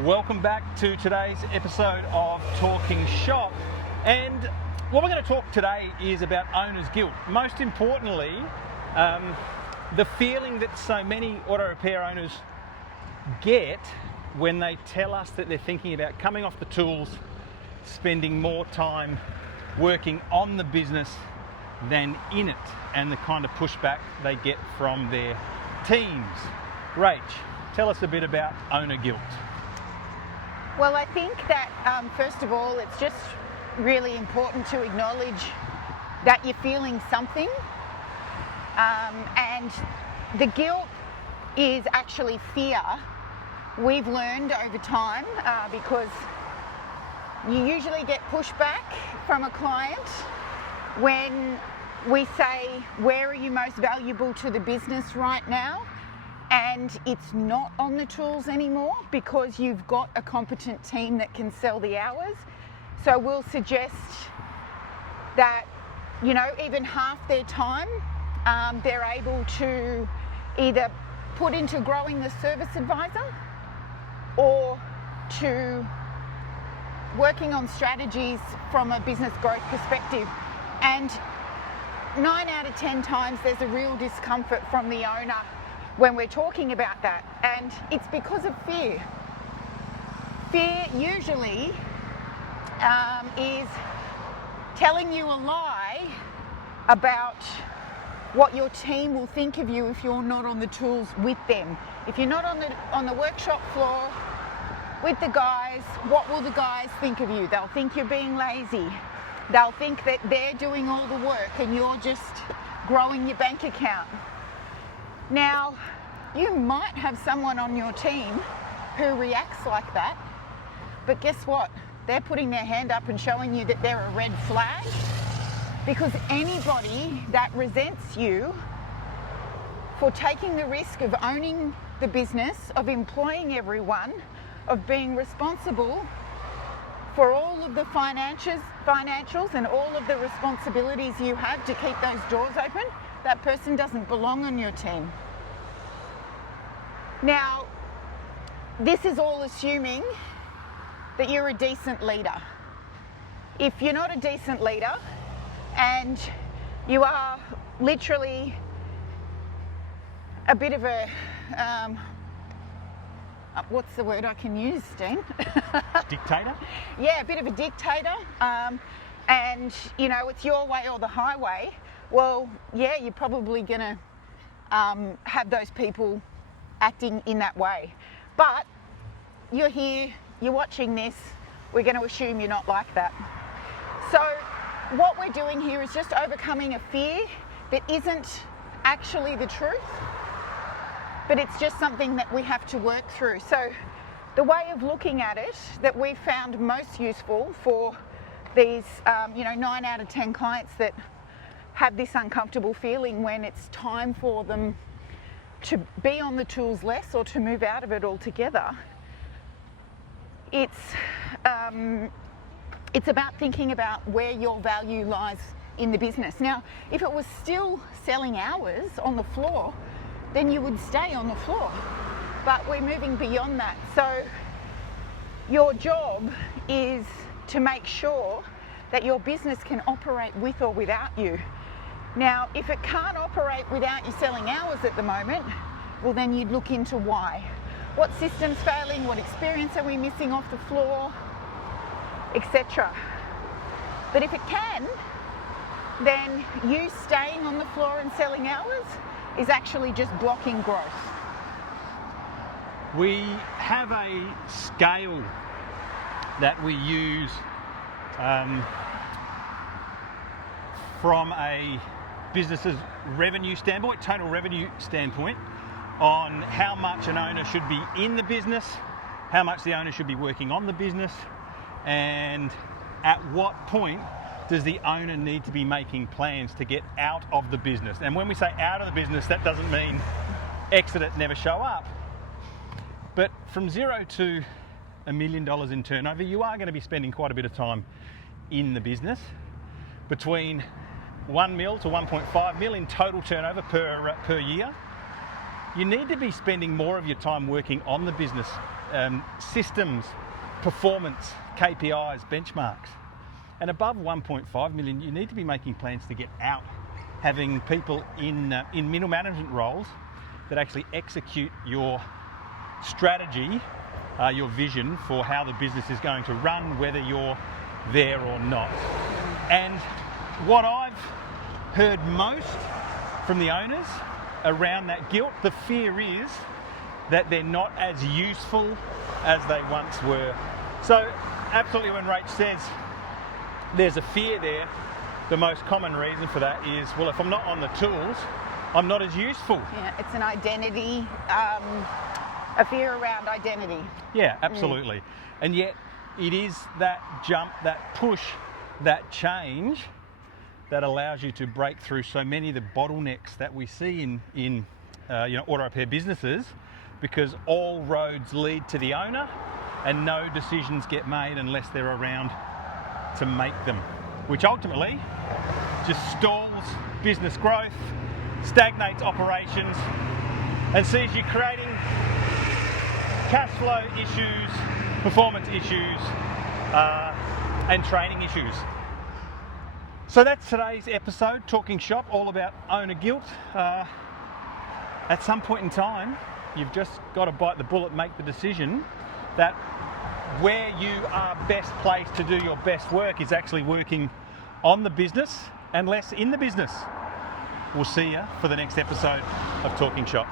Welcome back to today's episode of Talking Shop, and what we're going to talk today is about owner's guilt. Most importantly, the feeling that so many auto repair owners get when they tell us that they're thinking about coming off the tools, spending more time working on the business than in it, and the kind of pushback they get from their teams. Rach, tell us a bit about owner guilt. Well, I think that first of all, it's just really important to acknowledge that you're feeling something, and the guilt is actually fear. We've learned over time because you usually get pushback from a client when we say, where are you most valuable to the business right now? And it's not on the tools anymore because you've got a competent team that can sell the hours. So we'll suggest that, even half their time they're able to either put into growing the service advisor or to working on strategies from a business growth perspective. And 9 out of 10 times there's a real discomfort from the owner when we're talking about that, and it's because of fear. Fear usually is telling you a lie about what your team will think of you if you're not on the tools with them. If you're not on the workshop floor with the guys, what will the guys think of you? They'll think you're being lazy. They'll think that they're doing all the work and you're just growing your bank account. Now, you might have someone on your team who reacts like that, but guess what? They're putting their hand up and showing you that they're a red flag, because anybody that resents you for taking the risk of owning the business, of employing everyone, of being responsible for all of the financials and all of the responsibilities you have to keep those doors open, that person doesn't belong on your team. Now, this is all assuming that you're a decent leader. If you're not a decent leader and you are literally a bit of a, what's the word I can use, Dean? Dictator? Yeah, a bit of a dictator, and it's your way or the highway. Well, yeah, you're probably going to have those people acting in that way. But you're here, you're watching this, we're going to assume you're not like that. So what we're doing here is just overcoming a fear that isn't actually the truth, but it's just something that we have to work through. So the way of looking at it that we've found most useful for these 9 out of 10 clients that have this uncomfortable feeling when it's time for them to be on the tools less or to move out of it altogether, it's about thinking about where your value lies in the business. Now, if it was still selling hours on the floor, then you would stay on the floor. But we're moving beyond that. So your job is to make sure that your business can operate with or without you. Now, if it can't operate without you selling hours at the moment, well, then you'd look into why. What system's failing? What experience are we missing off the floor? Etc. But if it can, then you staying on the floor and selling hours is actually just blocking growth. We have a scale that we use from a business's revenue standpoint, total revenue standpoint, on how much an owner should be in the business, how much the owner should be working on the business, and at what point does the owner need to be making plans to get out of the business. And when we say out of the business, that doesn't mean exit it, never show up. But from $0 to $1 million in turnover, you are going to be spending quite a bit of time in the business. Between 1 mil to 1.5 mil in total turnover per year, you need to be spending more of your time working on the business systems, performance, KPIs, benchmarks. And above 1.5 million, you need to be making plans to get out, having people in middle management roles that actually execute your strategy, your vision for how the business is going to run, whether you're there or not. And what I've heard most from the owners around that guilt, the fear is that they're not as useful as they once were. So absolutely, when Rach says there's a fear there, the most common reason for that is, well, if I'm not on the tools, I'm not as useful. Yeah, it's an identity, a fear around identity. Yeah, absolutely. And yet it is that jump, that push, that change that allows you to break through so many of the bottlenecks that we see in auto repair businesses, because all roads lead to the owner and no decisions get made unless they're around to make them, which ultimately just stalls business growth, stagnates operations, and sees you creating cash flow issues, performance issues, and training issues. So that's today's episode, Talking Shop, all about owner guilt. At some point in time, you've just got to bite the bullet, make the decision that where you are best placed to do your best work is actually working on the business and less in the business. We'll see you for the next episode of Talking Shop.